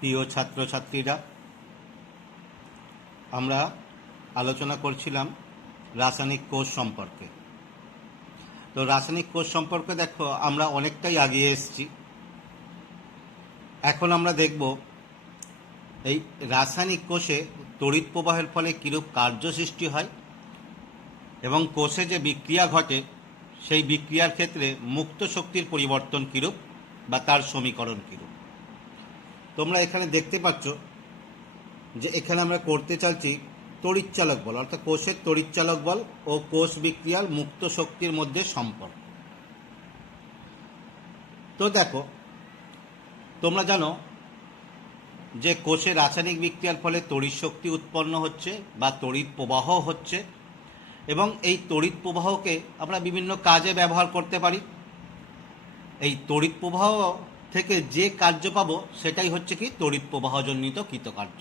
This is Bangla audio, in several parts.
প্রিয় ছাত্রছাত্রীরা, আমরা আলোচনা করছিলাম রাসায়নিক কোষ সম্পর্কে। তো রাসায়নিক কোষ সম্পর্কে দেখো আমরা অনেকটাই এগিয়ে এসেছি। এখন আমরা দেখব এই রাসায়নিক কোষে তড়িৎ প্রবাহের ফলে কীরূপ কার্য সৃষ্টি হয় এবং কোষে যে বিক্রিয়া ঘটে সেই বিক্রিয়ার ক্ষেত্রে মুক্ত শক্তির পরিবর্তন কীরূপ বা তার সমীকরণ কীরূপ। তোমরা এখানে দেখতে পাচ্ছ যে এখানে আমরা করতে চাইছি তড়িৎচালক বল, অর্থাৎ কোষের তড়িৎচালক বল ও কোষ বিক্রিয়ার মুক্ত শক্তির মধ্যে সম্পর্ক। তো দেখো, তোমরা জানো যে কোষে রাসায়নিক বিক্রিয়ার ফলে তড়িৎ শক্তি উৎপন্ন হচ্ছে বা তড়িৎ প্রবাহ হচ্ছে, এবং এই তড়িৎ প্রবাহকে আমরা বিভিন্ন কাজে ব্যবহার করতে পারি। এই তড়িৎ প্রবাহ থেকে যে কার্য পাবো সেটাই হচ্ছে কি তড়িৎ প্রবাহজনিত কৃতকার্য।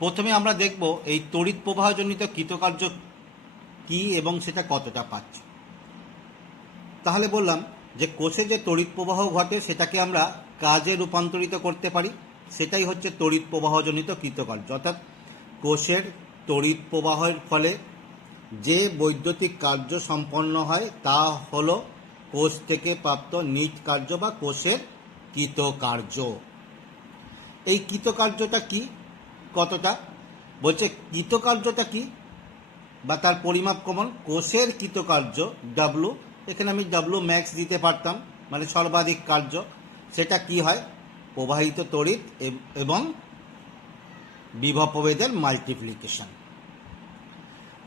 প্রথমে আমরা দেখব এই তড়িৎ প্রবাহজনিত কৃতকার্য কি এবং সেটা কতটা পাচ্ছি। তাহলে বললাম যে কোষে যে তড়িৎ প্রবাহ ঘটে সেটাকে আমরা কাজে রূপান্তরিত করতে পারি, সেটাই হচ্ছে তড়িৎ প্রবাহজনিত কৃতকার্য। অর্থাৎ কোষের তড়িৎ প্রবাহের ফলে যে বৈদ্যুতিক কার্য সম্পন্ন হয় তা হলো কোষ থেকে প্রাপ্ত নিট কার্য বা কোষের কৃতকার্য। এই কৃতকার্যটা কি, কতটা বলছে কৃতকার্যটা কি বা তার পরিমাপ কেমন। কোষের কৃতকার্য ডাব্লু, এখানে আমি ডাব্লু ম্যাক্স দিতে পারতাম, মানে সর্বাধিক কার্য। সেটা কি হয়, প্রবাহিত তড়িৎ এবং বিভব প্রভেদের মাল্টিপ্লিকেশন।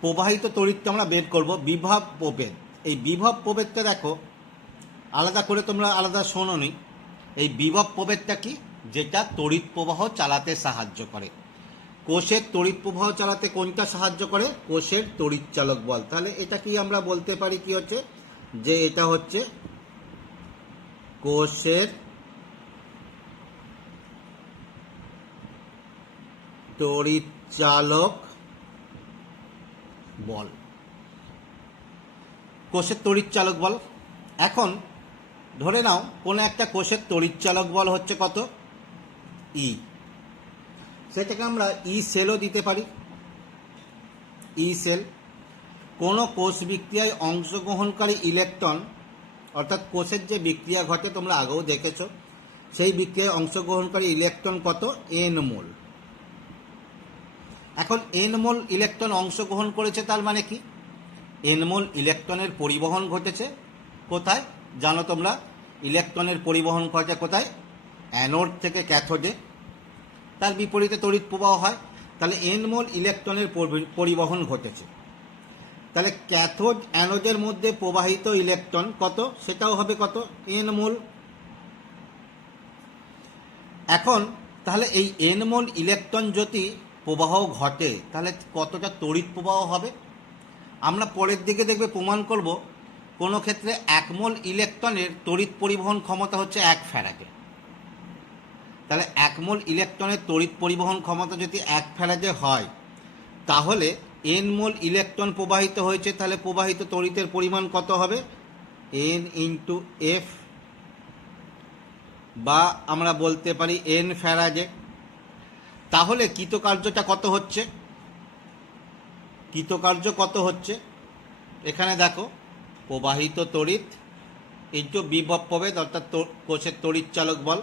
প্রবাহিত তড়িৎটা আমরা বের করব, বিভব প্রভেদ। এই বিভব প্রভেদটা দেখো আলাদা করে তোমরা আলাদা শোনোনি। এই বিভব প্রভেদটা কি, যেটা তড়িৎ প্রবাহ চালাতে সাহায্য করে। কোষের তড়িৎ প্রবাহ চালাতে কোনটা সাহায্য করে, কোষের তড়িৎচালক বল। তাহলে এটা কি আমরা বলতে পারি কি হচ্ছে, যে এটা হচ্ছে কোষের তড়িৎচালক বল, কোষের তড়িৎচালক বল। এখন ধরে নাও কোনো একটা কোষের তড়িৎচালক বল হচ্ছে কত, ই। সেটাকে আমরা ই সেলও দিতে পারি, ই সেল। কোনো কোষ বিক্রিয়ায় অংশগ্রহণকারী ইলেকট্রন, অর্থাৎ কোষের যে বিক্রিয়া ঘটে তোমরা আগেও দেখেছ, সেই বিক্রিয়ায় অংশগ্রহণকারী ইলেকট্রন কত, এন মোল। এখন এন মোল ইলেকট্রন অংশগ্রহণ করেছে, তার মানে কি এন মোল ইলেকট্রনের পরিবহন ঘটেছে। কোথায় জানো তোমরা, ইলেকট্রনের পরিবহন ঘটে কোথায়, অ্যানোড থেকে ক্যাথোডে। তার বিপরীতে তড়িৎ প্রবাহ হয়। তাহলে এন মোল ইলেকট্রনের পরিবহন ঘটেছে। তাহলে ক্যাথোড অ্যানোডের মধ্যে প্রবাহিত ইলেকট্রন কত, সেটাও হবে কত, এন মোল। এখন তাহলে এই এন মোল ইলেকট্রন যদি প্রবাহ ঘটে তাহলে কতটা তড়িৎ প্রবাহ হবে। আমরা পরের দিকে দেখবে প্রমাণ করব, কোনো ক্ষেত্রে 1 মোল ইলেকট্রনের তড়িৎ পরিবহন ক্ষমতা হচ্ছে 1 ফ্যারাডে। তাহলে 1 মোল ইলেকট্রনের তড়িৎ পরিবহন ক্ষমতা যদি 1 ফ্যারাডে হয়, তাহলে এন মোল ইলেকট্রন প্রবাহিত হয়েছে, তাহলে প্রবাহিত তড়িতের পরিমাণ কত হবে, এন ইন্টু এফ, বা আমরা বলতে পারি এন ফ্যারাডে। তাহলে কৃতকার্যটা কত হচ্ছে, কৃতকার্য কত হচ্ছে, এখানে দেখো প্রবাহিত তড়িৎ ইন্টু বিভব প্রভেদ, অর্থাৎ কোষের তড়িৎচালক বল।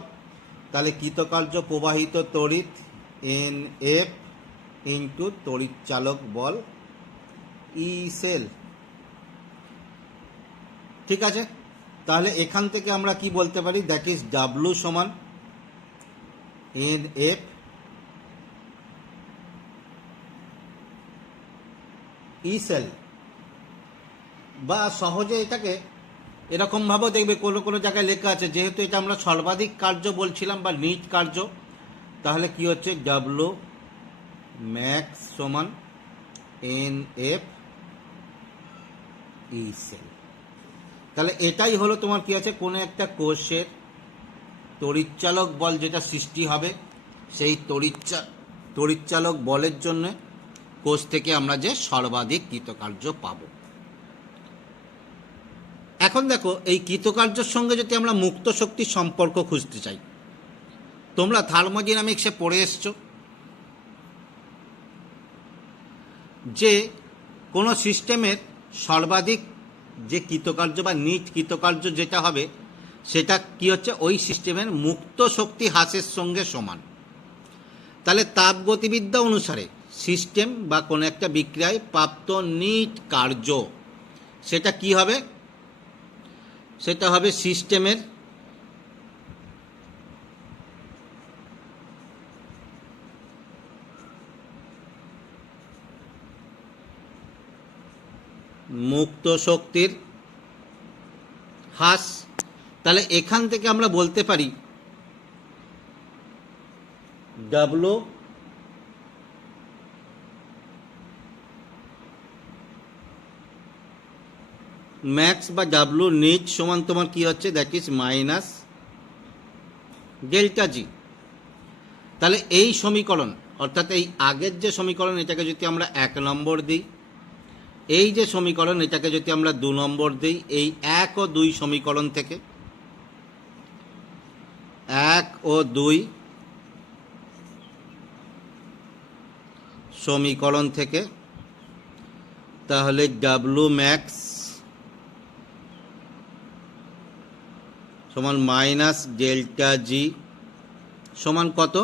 তাহলে কৃতকার্য প্রবাহিত তড়িৎ এন এফ ইন্টু তড়িৎচালক বল ই সেল। ঠিক আছে, তাহলে এখান থেকে আমরা কি বলতে পারি, দ্যাট ইজ ডাব্লু সমান এন এফ ই সেল। বা সহজে এটাকে এরকমভাবেও দেখবে কোনো কোনো জায়গায় লেখা আছে, যেহেতু এটা আমরা সর্বাধিক কার্য বলছিলাম বা নিট কার্য, তাহলে কি হচ্ছে ডাব্লু ম্যাক্স সমান এন এফ ই সেল। তাহলে এটাই হলো তোমার কি আছে, কোনো একটা কোষের তড়িৎচালক বল যেটা সৃষ্টি হবে, সেই তড়িৎচালক বলের জন্য কোষ থেকে আমরা যে সর্বাধিক কৃতকার্য পাব। এখন দেখো এই কৃতকার্যের সঙ্গে যদি আমরা মুক্ত শক্তির সম্পর্ক খুঁজতে চাই, তোমরা থার্মোডাইনামিক্সে পড়ে এসছো যে কোনো সিস্টেমের সর্বাধিক যে কৃতকার্য বা নিট কৃতকার্য যেটা হবে সেটা কি হচ্ছে, ওই সিস্টেমের মুক্ত শক্তি হ্রাসের সঙ্গে সমান। তাহলে তাপগতিবিদ্যা অনুসারে সিস্টেম বা কোনো একটা বিক্রিয়ায় প্রাপ্ত নিট কার্য সেটা কি হবে, সেটা হবে সিস্টেমের মুক্ত শক্তির হ্রাস। তাহলে এখান থেকে আমরা বলতে পারি ডাব্লু ম্যাক্স বা ডাব্লু নিট সমান তোমার কি হচ্ছে, দ্যাট ইজ মাইনাস ডেল্টা জি। তাহলে এই সমীকরণ অর্থাৎ এই আগের যে সমীকরণ এটাকে যদি আমরা 1 নম্বর দিই, এই যে সমীকরণ এটাকে যদি আমরা 2 নম্বর দিই, এই 1 ও 2 সমীকরণ থেকে 1 ও 2 সমীকরণ থেকে তাহলে ডাব্লু ম্যাক্স সমান মাইনাস ডেল্টা জি সমান কত,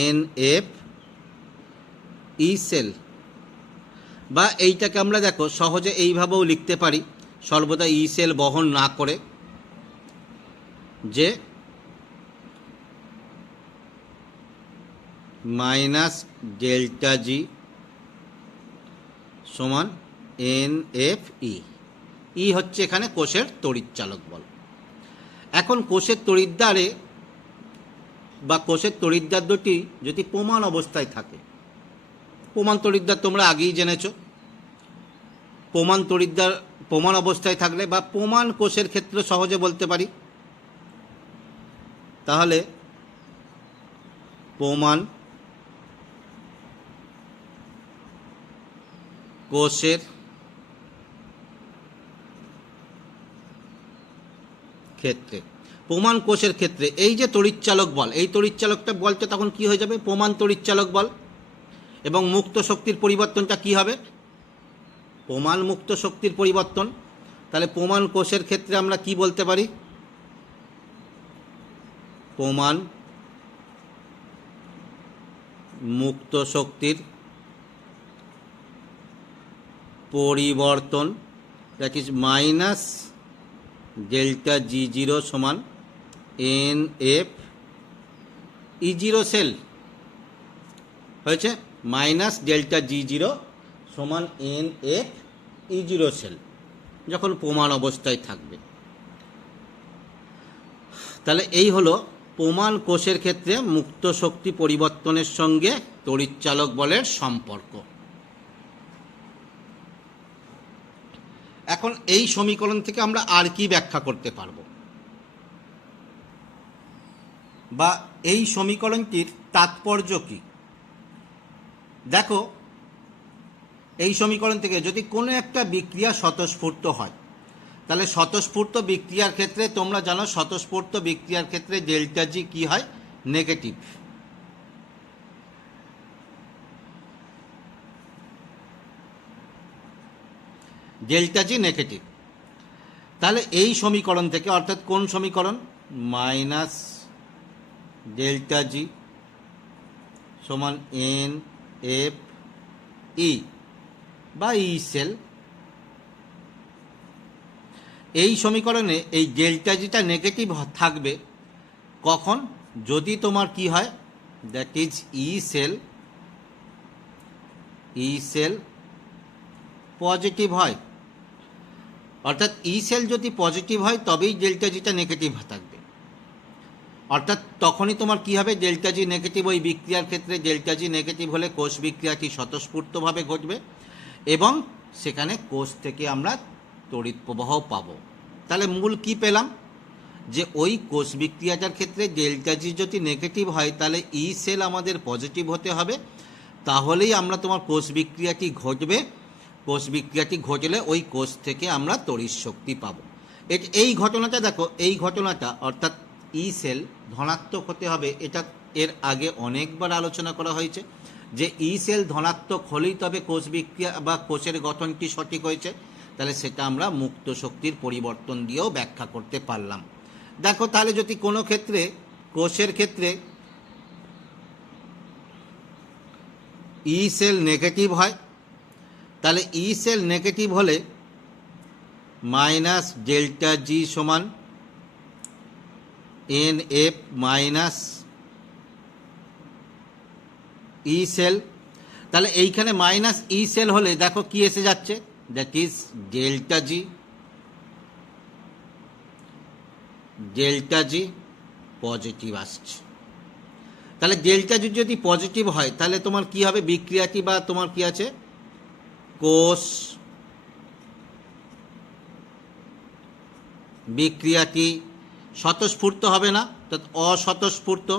এন এফ ই সেল। বা এইটাকে আমরা দেখো সহজে এইভাবেও লিখতে পারি, সর্বদা ই সেল বহন না করে, যে মাইনাস ডেল্টা জি সমান এন এফ ই। ই হচ্ছে এখানে কোষের তড়িৎচালক বল। এখন কোষের তড়িৎদ্বারে বা কোষের তড়িৎদ্বার দুটি যদি প্রমাণ অবস্থায় থাকে, প্রমাণ তড়িৎদ্বার তোমরা আগেই জেনেছো, প্রমাণ তড়িৎদ্বার প্রমাণ অবস্থায় থাকলে বা প্রমাণ কোষের ক্ষেত্রে সহজে বলতে পারি, তাহলে প্রমাণ কোষের ক্ষেত্রে, প্রমাণ কোষের ক্ষেত্রে এই যে তড়িৎচালক বল, এই তড়িৎচালকটা বলতে তখন কি হয়ে যাবে, প্রমাণ তড়িৎচালক বল। এবং মুক্ত শক্তির পরিবর্তনটা কি হবে, প্রমাণ মুক্ত শক্তির পরিবর্তন। তাহলে প্রমাণ কোষের ক্ষেত্রে আমরা কি বলতে পারি, প্রমাণ মুক্ত শক্তির পরিবর্তন, that is minus delta G zero সমান N F E zero cell হয়েছে, মাইনাস ডেল্টা জি জিরো সমান N F E zero cell যখন প্রমাণ অবস্থায় থাকবে। তাহলে এই হলো প্রমাণ কোষের ক্ষেত্রে মুক্ত শক্তি পরিবর্তনের সঙ্গে তড়িৎচালক বলের সম্পর্ক। এখন এই সমীকরণ থেকে আমরা আর কি ব্যাখ্যা করতে পারব, বা এই সমীকরণটির তাৎপর্য কি? দেখো, এই সমীকরণ থেকে যদি কোনো একটা বিক্রিয়া স্বতঃস্ফূর্ত হয়, তাহলে স্বতঃস্ফূর্ত বিক্রিয়ার ক্ষেত্রে তোমরা জানো স্বতঃস্ফূর্ত বিক্রিয়ার ক্ষেত্রে ডেল্টা জি কি হয়, নেগেটিভ। ডেল্টা জি নেগেটিভ। তাহলে এই সমীকরণ থেকে, অর্থাৎ কোন সমীকরণ, মাইনাস ডেল্টা জি সমান এন এফ ই বা ই সেল, এই সমীকরণে এই ডেল্টা জিটা নেগেটিভ থাকবে কখন, যদি তোমার কি হয়, that is E cell positive হয়। অর্থাৎ ই সেল যদি পজিটিভ হয় তবেই ডেল্টা জিটা নেগেটিভ থাকবে। অর্থাৎ তখনই তোমার কি হবে, ডেল্টা জি নেগেটিভ, ওই বিক্রিয়ার ক্ষেত্রে ডেল্টা জি নেগেটিভ হলে কোষ বিক্রিয়াটি স্বতঃস্ফূর্তভাবে ঘটবে এবং সেখানে কোষ থেকে আমরা তড়িৎ প্রবাহ পাবো। তাহলে মূল কি পেলাম, যে ওই কোষ বিক্রিয়াটার ক্ষেত্রে ডেল্টা জি যদি নেগেটিভ হয় তাহলে ই সেল আমাদের পজিটিভ হতে হবে, তাহলেই আমরা তোমার কোষ বিক্রিয়াটি ঘটবে। কোষ বিক্রিয়াটি ঘটলে ওই কোষ থেকে আমরা তড়িৎ শক্তি পাবো। এই ঘটনাটা দেখো, এই ঘটনাটা অর্থাৎ ই সেল ধনাত্মক হতে হবে, এটা এর আগে অনেকবার আলোচনা করা হয়েছে যে ই সেল ধনাত্মক হলেই তবে কোষ বিক্রিয়া বা কোষের গঠনটি সঠিক হয়েছে। তাহলে সেটা আমরা মুক্ত শক্তির পরিবর্তন দিয়েও ব্যাখ্যা করতে পারলাম। দেখো তাহলে যদি কোনো ক্ষেত্রে কোষের ক্ষেত্রে ই সেল নেগেটিভ হয়, তাহলে ই সেল নেগেটিভ হলে মাইনাস ডেল্টা জি সমান N F minus E sell. তাহলে এইখানে মাইনাস ই সেল হলে দেখো কি এসে যাচ্ছে, that is delta G, delta G positive আসছে। তাহলে ডেল্টা জি যদি পজিটিভ হয় তাহলে তোমার কি হবে, বিক্রিয়াটি বা তোমার কি আছে, কোষ বিক্রিয়াটি স্বতঃস্ফূর্ত হবে না, অস্বতঃস্ফূর্ত।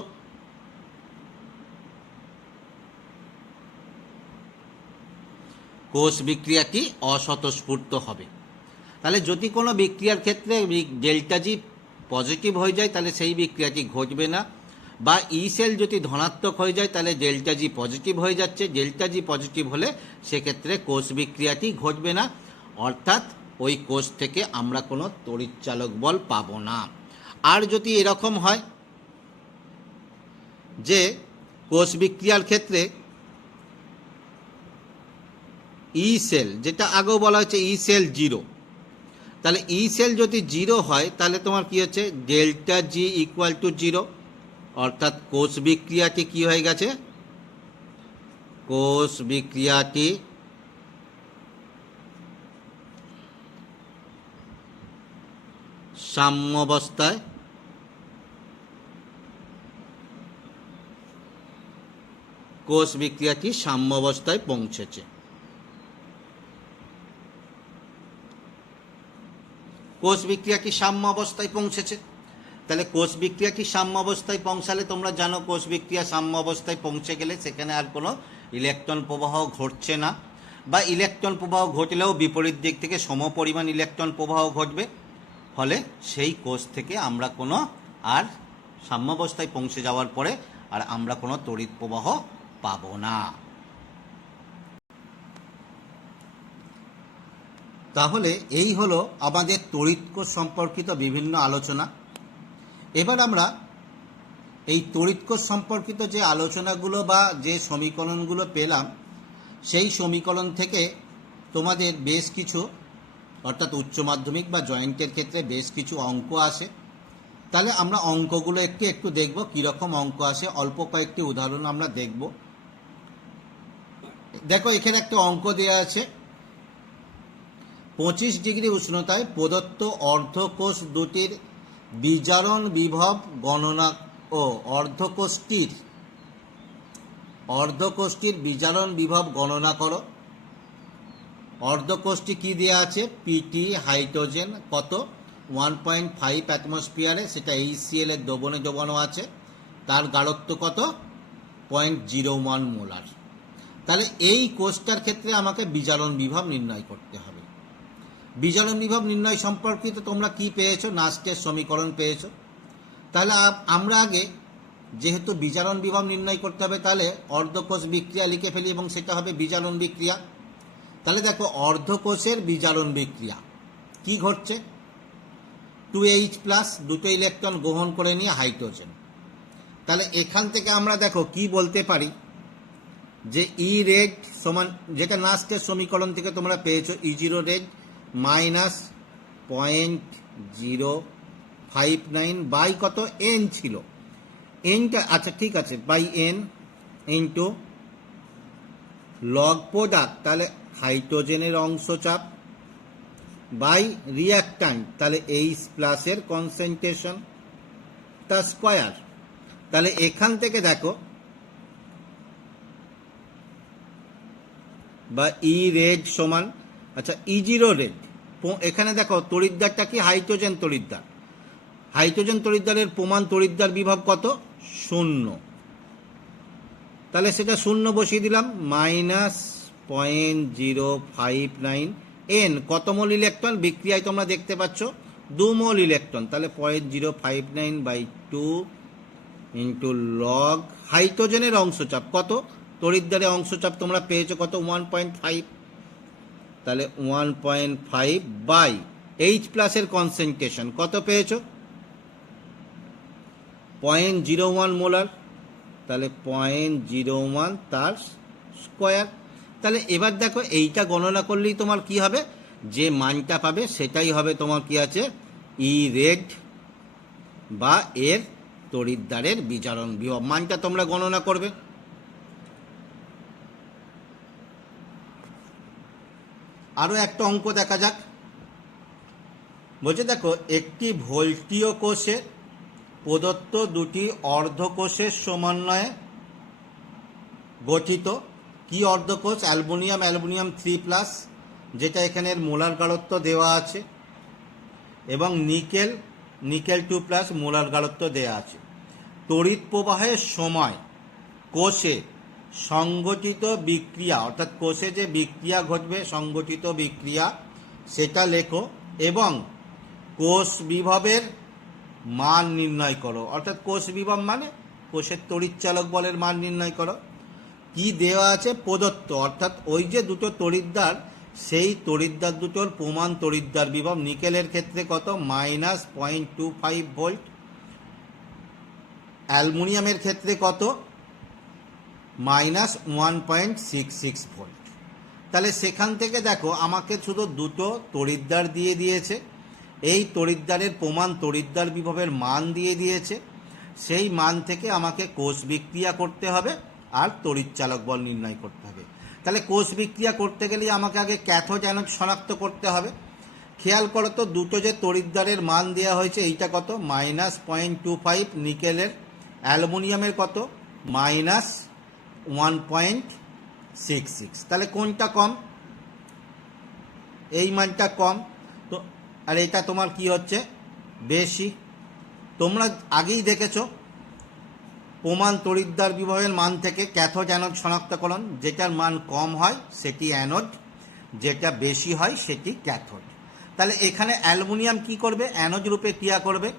কোষ বিক্রিয়াটি অস্বতঃস্ফূর্ত হবে। তাহলে যদি কোনো বিক্রিয়ার ক্ষেত্রে ডেল্টা জি পজিটিভ হয়ে যায় তাহলে সেই বিক্রিয়াটি ঘটবে না, বা ই সেল যদি ধনাত্মক হয়ে যায় তাহলে ডেল্টা জি পজিটিভ হয়ে যাচ্ছে, ডেল্টা জি পজিটিভ হলে সেক্ষেত্রে কোষ বিক্রিয়াটি ঘটবে না, অর্থাৎ ওই কোষ থেকে আমরা কোনো তড়িৎচালক বল পাবো না। আর যদি এরকম হয় যে কোষ বিক্রিয়ার ক্ষেত্রে ই সেল, যেটা আগেও বলা হয়েছে ই সেল জিরো, তাহলে ই সেল যদি জিরো হয় তাহলে তোমার কি হচ্ছে, delta G equal to zero, অর্থাৎ কোষ বিক্রিয়াটি কি হয়ে গেছে, কোষ বিক্রিয়াটি সাম্যাবস্থায় কোষ বিক্রিয়াটি সাম্যাবস্থায় পৌঁছেছে। কোষ বিক্রিয়াটি সাম্য অবস্থায় পৌঁছেছে। তাহলে কোষ বিক্রিয়াটি সাম্য অবস্থায় পৌঁছালে তোমরা জানো কোষ বিক্রিয়া সাম্য অবস্থায় পৌঁছে গেলে সেখানে আর কোনো ইলেকট্রন প্রবাহ ঘটছে না, বা ইলেকট্রন প্রবাহ ঘটলেও বিপরীত দিক থেকে সমপরিমাণ ইলেকট্রন প্রবাহ ঘটবে, ফলে সেই কোষ থেকে আমরা কোনো আর সাম্যাবস্থায় পৌঁছে যাওয়ার পরে আর আমরা কোনো তড়িৎ প্রবাহ পাবো না। তাহলে এই হলো আমাদের তড়িৎ কোষ সম্পর্কিত বিভিন্ন আলোচনা। এবার আমরা এই তড়িৎ কোষ সম্পর্কিত যে আলোচনাগুলো বা যে সমীকরণগুলো পেলাম সেই সমীকরণ থেকে তোমাদের বেশ কিছু, অর্থাৎ উচ্চ মাধ্যমিক বা জয়েন্টের ক্ষেত্রে বেশ কিছু অঙ্ক আসে। তাহলে আমরা অঙ্কগুলো একটু দেখব কীরকম অঙ্ক আসে, অল্প কয়েকটি উদাহরণ আমরা দেখব। দেখো এখানে একটা অঙ্ক দেওয়া আছে, 25 ডিগ্রি উষ্ণতায় প্রদত্ত অর্ধকোষ দুটির বিজারণ বিভব গণনা ও অর্ধকোষটির বিজারণ বিভব গণনা করো। অর্ধকোষটি কি দেওয়া আছে, পিটি হাইড্রোজেন কত 1.5 অ্যাটমসফিয়ারে, সেটা HCl এর দ্রবণে ডোবানো আছে, তার গাঢ়ত্ব কত 0.01 মোলার। তাহলে এই কোষটার ক্ষেত্রে আমাকে বিজারণ বিভব নির্ণয় করতে হবে। বিজারণ বিভব নির্ণয় সম্পর্কিত তোমরা কি পেয়েছো, নাস্টের সমীকরণ পেয়েছো। তাহলে আমরা আগে যেহেতু বিজারণ বিভব নির্ণয় করতে হবে তাহলে অর্ধকোষ বিক্রিয়া লিখে ফেলি এবং সেটা হবে বিজারণ বিক্রিয়া। তাহলে দেখো অর্ধকোষের বিজারণ বিক্রিয়া কি ঘটছে, 2H+ দুটো ইলেকট্রন গ্রহণ করে নিয়ে হাইড্রোজেন। তাহলে এখান থেকে আমরা দেখো কি বলতে পারি যে ই রেড সমান, যেটা নাস্টের সমীকরণ থেকে তোমরা পেয়েছো, E0 রেড মাইনাস 0.059 বাই কত এন ছিল, এনটা আচ্ছা ঠিক আছে, by n into log product, তাহলে হাইড্রোজেনের অংশ চাপ বাই রিয়াক্ট্যান্ট, তাহলে H+ এর কনসেন্ট্রেশন তার স্কোয়ার। তাহলে এখান থেকে দেখো বা ই রেড সমান, আচ্ছা E0 রেড, এখানে দেখো তড়িৎদ্বারটা কি হাইড্রোজেন তড়িৎদ্বার, হাইড্রোজেন তড়িৎদ্বারের প্রমাণ তড়িৎদ্বার বিভব কত 0, তাহলে সেটা 0 বসিয়ে দিলাম, -0.059 এন কত মোল ইলেকট্রন বিক্রিয়ায় তোমরা দেখতে পাচ্ছ 2 মোল ইলেকট্রন, তাহলে 0.059/2 ইন্টু লগ হাইড্রোজেনের অংশচাপ কত, তড়িৎদ্বারের অংশচাপ তোমরা পেয়েছো কত, 1.5, তাহলে 1.5 বাই এইচ প্লাসের কনসেন্ট্রেশন কত পেয়েছো, 0.01 মোলার, তাহলে 0.01 তার স্কোয়ার। তাহলে এবার দেখো এইটা গণনা করলেই তোমার কি হবে, যে মানটা পাবে সেটাই হবে তোমার কি আছে, ই রেড বা এর তড়িৎদ্বারের বিজারণ বিভব মানটা তোমরা গণনা করবে। আরো একটা অঙ্ক দেখা যাক। বলছে দেখো একটি ভোল্টীয় কোষে প্রদত্ত দুটি অর্ধকোষের সমন্বয়ে গঠিত কি অর্ধকোষ, অ্যালুমিনিয়াম 3+, যেটা এখানের মোলার গাঢ়ত্ব দেওয়া আছে, এবং নিকেল 2+, মোলার গাঢ়ত্ব দেওয়া আছে। তড়িৎ প্রবাহের সময় কোষে সংগঠিত বিক্রিয়া, অর্থাৎ কোষে যে বিক্রিয়া ঘটবে সংগঠিত বিক্রিয়া সেটা লেখো, এবং কোষ বিভবের মান নির্ণয় করো। অর্থাৎ কোষ বিভব মানে কোষের তড়িৎচালক বলের মান নির্ণয় করো। কি দেওয়া আছে, প্রদত্ত, অর্থাৎ ওই যে দুটো তড়িৎদ্বার, সেই তড়িৎদ্বার দুটোর প্রমাণ তড়িৎদ্বার বিভব নিকেলের ক্ষেত্রে কত, -0.25 ভোল্ট, অ্যালুমিনিয়ামের ক্ষেত্রে কত, -1.66 ভোল্ট। তাহলে সেখান থেকে দেখো আমাকে শুধু দুটো তড়িৎদ্বার দিয়ে দিয়েছে, এই তড়িৎদ্বারের প্রমাণ তড়িৎদ্বার বিভবের মান দিয়ে দিয়েছে, সেই মান থেকে আমাকে কোষ বিক্রিয়া করতে হবে আর তড়িৎচালক বল নির্ণয় করতে হবে। তাহলে কোষ বিক্রিয়া করতে গেলে আমাকে আগে ক্যাথোড অ্যানোড শনাক্ত করতে হবে। খেয়াল করো তো দুটো যে তড়িৎদ্বারের মান দেওয়া হয়েছে, এইটা কত, -0.25 নিকেলের, অ্যালুমিনিয়ামের কত, -1.66। তাহলে কোনটা কম, এই মানটা কম, তো আর এটা তোমার কি হচ্ছে বেশি। তোমরা আগেই দেখেছো প্রমাণ তড়িৎদ্বার বিভবের মান থেকে ক্যাথোড অ্যানোড শনাক্তকরণ, যেটার মান কম হয় সেটি অ্যানোড, যেটা বেশি হয় সেটি ক্যাথোড। তাহলে এখানে অ্যালুমিনিয়াম কি করবে, অ্যানোড রূপে ক্রিয়া করবে,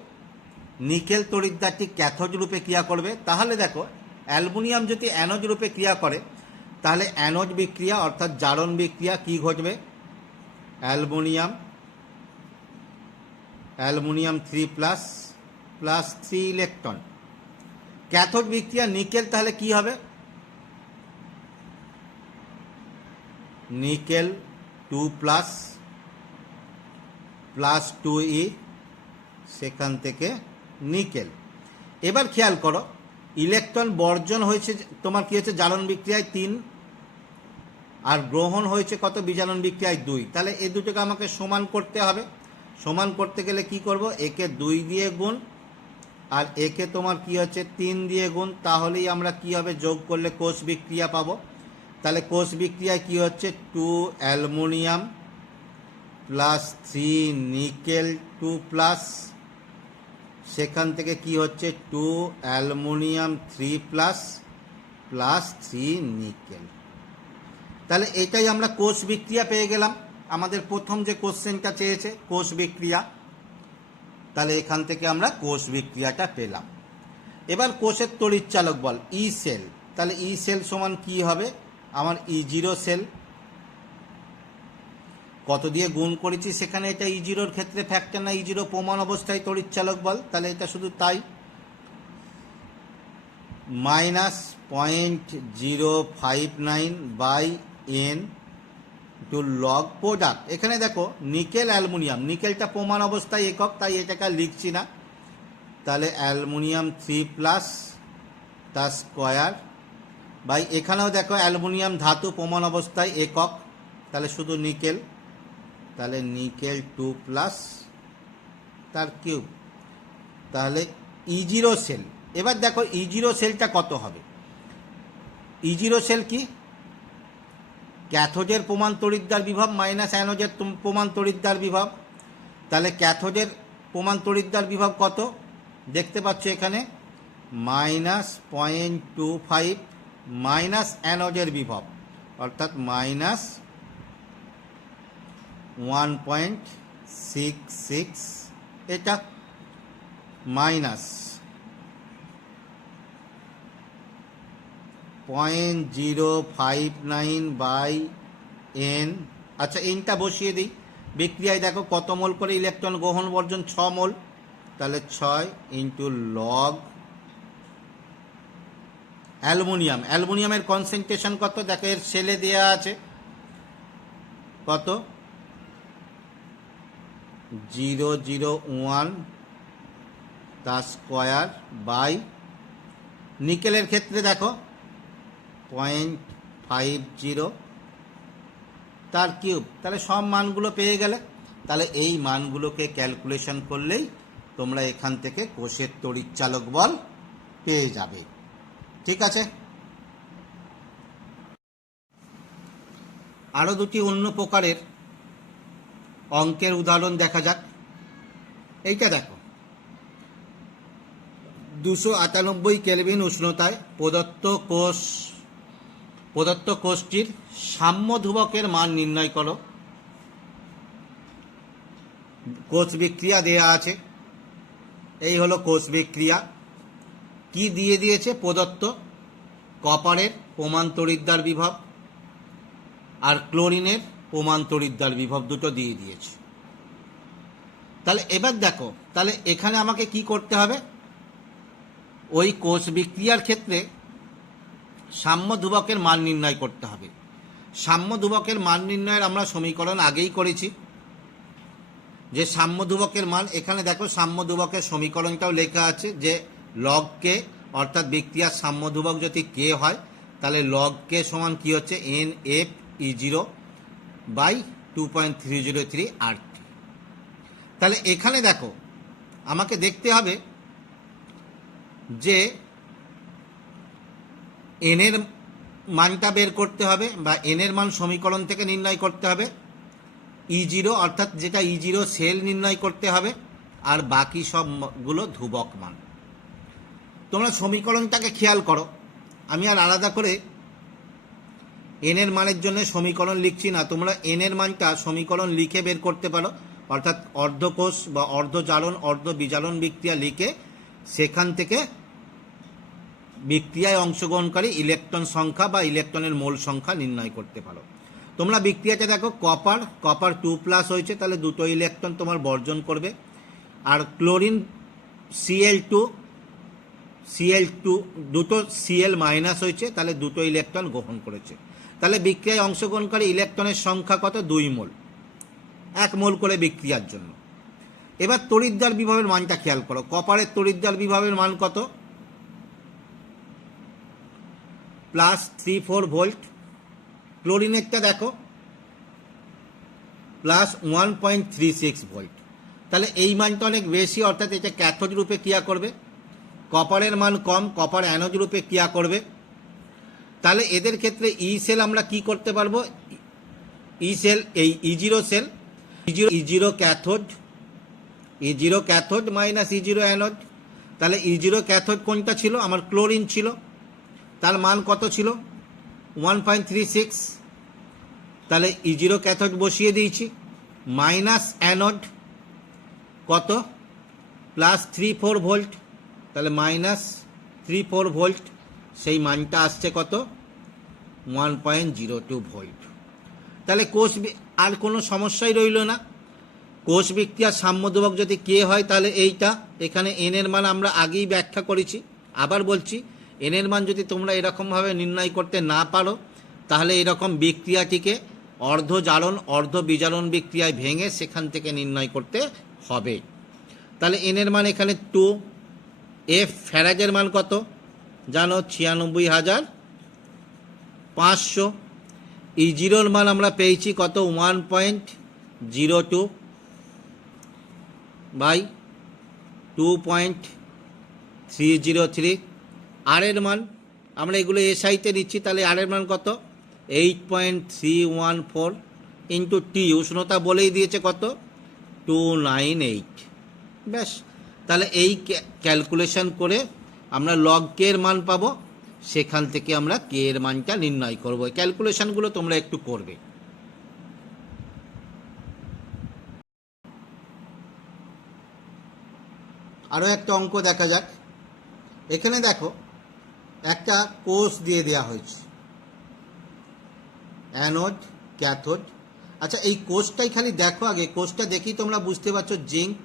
নিকেল তড়িৎদ্বারটি ক্যাথোড রূপে ক্রিয়া করবে। তাহলে দেখো অ্যালুমিনিয়াম যদি অ্যানোড রূপে ক্রিয়া করে, তাহলে অ্যানোড বিক্রিয়া অর্থাৎ জারণ বিক্রিয়া কি ঘটবে, অ্যালুমিনিয়াম 3+ প্লাস 3 ইলেকট্রন। ক্যাথোড বিক্রিয়া নিকেল, তাহলে কি হবে, নিকেল 2+ প্লাস 2e, সেখান থেকে নিকেল। এবার খেয়াল করো ইলেকট্রন বর্জন হয়েছে তোমার কি হচ্ছে, জারণ বিক্রিয়ায় 3, আর গ্রহণ হয়েছে কত, বিজারণ বিক্রিয়ায় 2। তাহলে এই দুটোকে আমাকে সমান করতে হবে। সমান করতে গেলে কি করব, একে 2 দিয়ে গুণ আর একে তোমার কি হচ্ছে 3 দিয়ে গুণ, তাহলেই আমরা কি হবে, যোগ করলে কোষ বিক্রিয়া পাবো। তাহলে কোষ বিক্রিয়ায় কি হচ্ছে, 2 অ্যালুমিনিয়াম প্লাস 3 নিকেল 2+, সেখান থেকে কি হচ্ছে 2 অ্যালুমিনিয়াম 3+ প্লাস 3 নিকেল। তাহলে এটাই আমরা কোষ বিক্রিয়া পেয়ে গেলাম। আমাদের প্রথম যে কোশ্চেনটা চেয়েছে কোষ বিক্রিয়া, তাহলে এখান থেকে আমরা কোষ বিক্রিয়াটা পেলাম। এবার কোষের তড়িৎচালক বল ই সেল, তাহলে ই সেল সমান কি হবে, আমার E0 সেল কত দিয়ে গুণ করেছি সেখানে, এটা E0-র ক্ষেত্রে ফ্যাক্টর না, E0 প্রমাণ অবস্থায় তড়িৎচালক বল, তাহলে এটা শুধু তাই, -0.059/n টু লগ প্রোডাক্ট। এখানে দেখো নিকেল অ্যালুমিনিয়াম, নিকেলটা প্রমাণ অবস্থায় একক, তাই এটাকে লিখছি না। তাহলে অ্যালুমিনিয়াম 3+ তার স্কোয়ার বাই, এখানেও দেখো অ্যালুমিনিয়াম ধাতু প্রমাণ অবস্থায় একক, তাহলে শুধু নিকেল, তাহলে নিকেল 2+ তার কিউব। তাহলে E0 সেল। এবার দেখো E0 সেলটা কত হবে, E0 সেল কি, ক্যাথোডের প্রমাণ তড়িৎদ্বার বিভব মাইনাস অ্যানোডের প্রমাণ তড়িৎদ্বার বিভব। তাহলে ক্যাথোডের প্রমাণ তড়িৎদ্বার বিভব কত দেখতে পাচ্ছ এখানে, -0.25 মাইনাস অ্যানোডের বিভব অর্থাৎ -1.66 এটা মাইনাস 0.059/n। আচ্ছা এনটা বসিয়ে দিই। বিক্রিয়ায় দেখো কত মোল করে ইলেকট্রন গ্রহণ বর্জন, 6 মোল, তাহলে 6 ইন্টু লগ অ্যালুমিনিয়াম। অ্যালুমিনিয়ামের কনসেন্ট্রেশন কত দেখো, এর সেলে দেয়া আছে কত, 001 তার স্কোয়ার বাই, নিকেলের ক্ষেত্রে দেখো 0.50 তার কিউব। তাহলে সব মানগুলো পেয়ে গেলে, তাহলে এই মানগুলোকে ক্যালকুলেশন করলেই তোমরা এখান থেকে কোষের তড়িৎচালক বল পেয়ে যাবে। ঠিক আছে, আরও দুটি অন্য প্রকারের অঙ্কের উদাহরণ দেখা যাক। এইটা দেখো, 298 কেলভিন উষ্ণতায় প্রদত্ত কোষটির সাম্য ধ্রুবকের মান নির্ণয় করো। কোষ বিক্রিয়া দেয়া আছে, এই হলো কোষ বিক্রিয়া। কি দিয়ে দিয়েছে, প্রদত্ত কপারের প্রমাণ তড়িৎদ্বার বিভব আর ক্লোরিনের প্রমাণ তড়িৎদ্বার বিভব দুটো দিয়ে দিয়েছে। তাহলে এবার দেখো, তাহলে এখানে আমাকে কি করতে হবে, ওই কোষ বিক্রিয়ার ক্ষেত্রে সাম্য ধ্রুবকের মান নির্ণয় করতে হবে। সাম্য ধ্রুবকের মান নির্ণয়ের আমরা সমীকরণ আগেই করেছি, যে সাম্য ধ্রুবকের মান, এখানে দেখো সাম্য ধ্রুবকের সমীকরণটাও লেখা আছে, যে লগ কে অর্থাৎ বিক্রিয়ার সাম্য ধ্রুবক যদি কে হয়, তাহলে লগ কে সমান কি হচ্ছে, NFE0/2.303 RT। তাহলে এখানে দেখো আমাকে দেখতে হবে যে এনের মানটা বের করতে হবে, বা এনের মান সমীকরণ থেকে নির্ণয় করতে হবে। E0 অর্থাৎ যেটা E0 সেল নির্ণয় করতে হবে, আর বাকি সবগুলো ধ্রুবক মান। তোমরা সমীকরণটাকে খেয়াল করো, আমি আর আলাদা করে এনের মানের জন্য সমীকরণ লিখছি না। তোমরা এনের মানটা সমীকরণ লিখে বের করতে পারো, অর্থাৎ অর্ধকোষ বা অর্ধজারণ অর্ধ বিজারণ বিক্রিয়া লিখে সেখান থেকে বিক্রিয়ায় অংশগ্রহণকারী ইলেকট্রন সংখ্যা বা ইলেকট্রনের মোল সংখ্যা নির্ণয় করতে পারো। তোমরা বিক্রিয়াটা দেখো, কপার 2+ হয়েছে, তাহলে দুটো ইলেকট্রন তোমার বর্জন করবে। আর ক্লোরিন Cl2 দুটো Cl- হয়েছে, তাহলে দুটো ইলেকট্রন গ্রহণ করেছে। তাহলে বিক্রিয়ায় অংশগ্রহণকারী ইলেকট্রনের সংখ্যা কত, 2 মোল, 1 মোল করে বিক্রিয়ার জন্য। এবার তড়িৎদ্বার বিভবের মানটা খেয়াল করো, কপারের তড়িৎদ্বার বিভবের মান কত, +34 ভোল্ট। ক্লোরিনেরটা দেখো +1.36 ভোল্ট। তাহলে এই মানটা অনেক বেশি, অর্থাৎ এটা ক্যাথোড রূপে ক্রিয়া করবে। কপারের মান কম, কপার অ্যানোড রূপে ক্রিয়া করবে। তাহলে এদের ক্ষেত্রে ই সেল আমরা কি করতে পারবো, ই সেল, এই E0 sell, E0 cathode minus E0 anode. তাহলে E0 ক্যাথোড কোনটা ছিল, আমার ক্লোরিন ছিল, তার মান কত ছিল, 1.36। তাহলে E0 ক্যাথোড বসিয়ে দিয়েছি, মাইনাস অ্যানোড কত, +34 ভোল্ট। তাহলে -34 ভোল্ট, সেই মানটা আসছে কত, 1.02 ভোল্ট। তাহলে আর কোনো সমস্যাই রইল না। কোষ বিক্রিয়ার সাম্য ধ্রুবক যদি কে হয়, তাহলে এইটা, এখানে এনের মান আমরা আগেই ব্যাখ্যা করেছি। আবার বলছি, এনের মান যদি তোমরা এরকমভাবে নির্ণয় করতে না পারো, তাহলে এরকম বিক্রিয়াটিকে অর্ধ জারণ অর্ধ বিজারণ বিক্রিয়ায় ভেঙে সেখান থেকে নির্ণয় করতে হবে। তাহলে এনের মান এখানে 2। এফ ফ্যারাজের মান কত জানো, 96,500। E0 মান আমরা পেয়েছি কত, 1.02/2.303। আর এর মান আমরা এগুলো এসআইতে নিচ্ছি, তাহলে আর এর মান কত, 8.314 ইন্টু টি, উষ্ণতা বলেই দিয়েছে কত, 298। ব্যাস, তাহলে এই ক্যালকুলেশন করে আমরা লগ কে এর মান পাবো, সেখান থেকে আমরা কে এর মানটা নির্ণয় করব। ক্যালকুলেশনগুলো তোমরা একটু করবে। আরও একটা অঙ্ক দেখা যাক। এখানে দেখো একটা কোষ দিয়ে দেওয়া হয়েছে, অ্যানোড ক্যাথোড। আচ্ছা, এই কোষটাই খালি দেখো, আগে কোষটা দেখি তোমরা বুঝতে পারছো। জিঙ্ক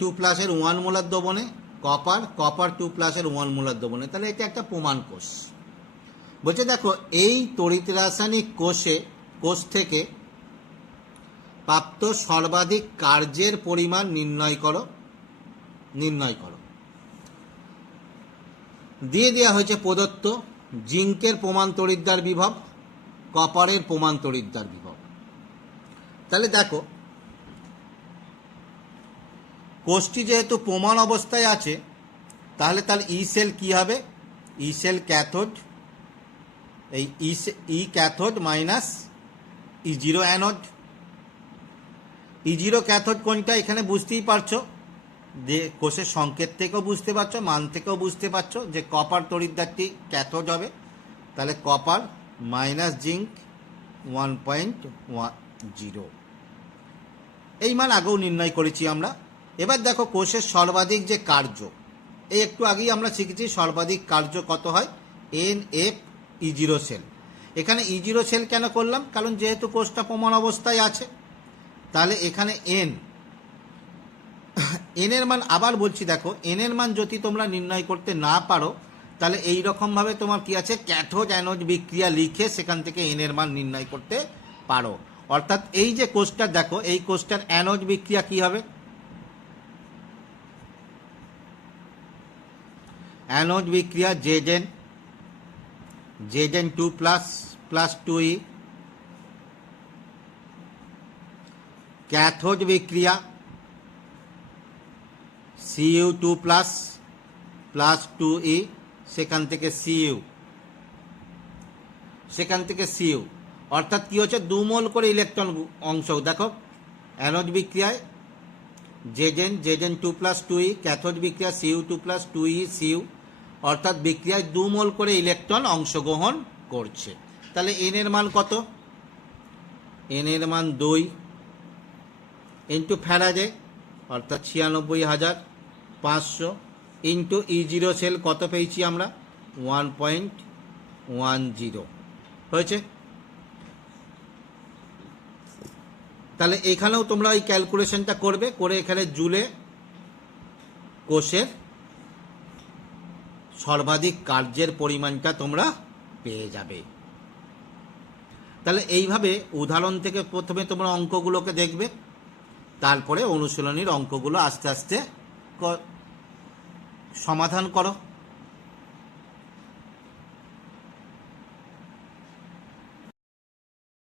2+ 1 মোলার দ্রবণে, কপার 2+ 1 মোলার দ্রবণে, তাহলে এটা একটা প্রমাণ কোষ। বলছে দেখো এই তড়িৎ রাসায়নিক কোষ থেকে প্রাপ্ত সর্বাধিক কার্যের পরিমাণ নির্ণয় করো। দিয়ে দেওয়া হয়েছে প্রদত্ত জিঙ্কের প্রমাণ তড়িৎদ্বার বিভব, কপারের প্রমাণ তড়িৎদ্বার বিভব। তাহলে দেখো কোষটি যেহেতু প্রমাণ অবস্থায় আছে, তাহলে ই সেল কি হবে? ই সেল ক্যাথোড, এই E cathode minus E0 anode. E0 cathode কোনটা এখানে বুঝতেই পারছো, যে কোষের সংকেত থেকেও বুঝতে পারছো, মান থেকেও বুঝতে পারছো যে কপার তড়িৎদ্বারটি ক্যাথোড হবে। তাহলে কপার মাইনাস জিঙ্ক 1.10, এই মান আগেও নির্ণয় করেছি আমরা। এবার দেখো কোষের সর্বাধিক যে কার্য, এই একটু আগেই আমরা শিখেছি সর্বাধিক কার্য কত হয়, NF E0 সেল। এখানে E0 সেল কেন করলাম? কারণ যেহেতু কোষটা প্রমাণ অবস্থায় আছে, তাহলে এখানে এন এর মান আবার বলছি, দেখো এন এর মান যদি তোমরা নির্ণয় করতে না পারো, তাহলে এই রকমভাবে তোমার কি আছে, ক্যাথোড অ্যানোড বিক্রিয়া লিখে সেখান থেকে এন এর মান নির্ণয় করতে পারো। অর্থাৎ এই যে কোষটা দেখো, এই কোষটার অ্যানোড বিক্রিয়া কি হবে? অ্যানোড বিক্রিয়া Zn 2+2E, ক্যাথোড বিক্রিয়া Cu 2+2E, সেখান থেকে Cu, অর্থাৎ কি হচ্ছে, 2 মোল করে ইলেকট্রন অংশ। দেখো অ্যানোড বিক্রিয়ায় Zn 2+2E, ক্যাথোড বিক্রিয়া Cu 2+2E Cu, অর্থাৎ বিক্রিয়ায় 2 মোল করে ইলেকট্রন অংশগ্রহণ করছে। তাহলে এন এর মান কত? এন এর মান 2 ইন্টু ফ্যারাডে, অর্থাৎ 96,500 ইন্টু E0 সেল কত পেয়েছি আমরা? 1.10 হয়েছে। তাহলে এখানেও তোমরা ওই ক্যালকুলেশনটা করবে, করে এখানে জুলে কোষের সর্বাধিক কার্যের পরিমাণটা তোমরা পেয়ে যাবে। তাহলে এইভাবে উদাহরণ থেকে প্রথমে তোমরা অঙ্কগুলোকে দেখবে, তারপরে অনুশীলনীর অঙ্কগুলো আস্তে আস্তে সমাধান করো।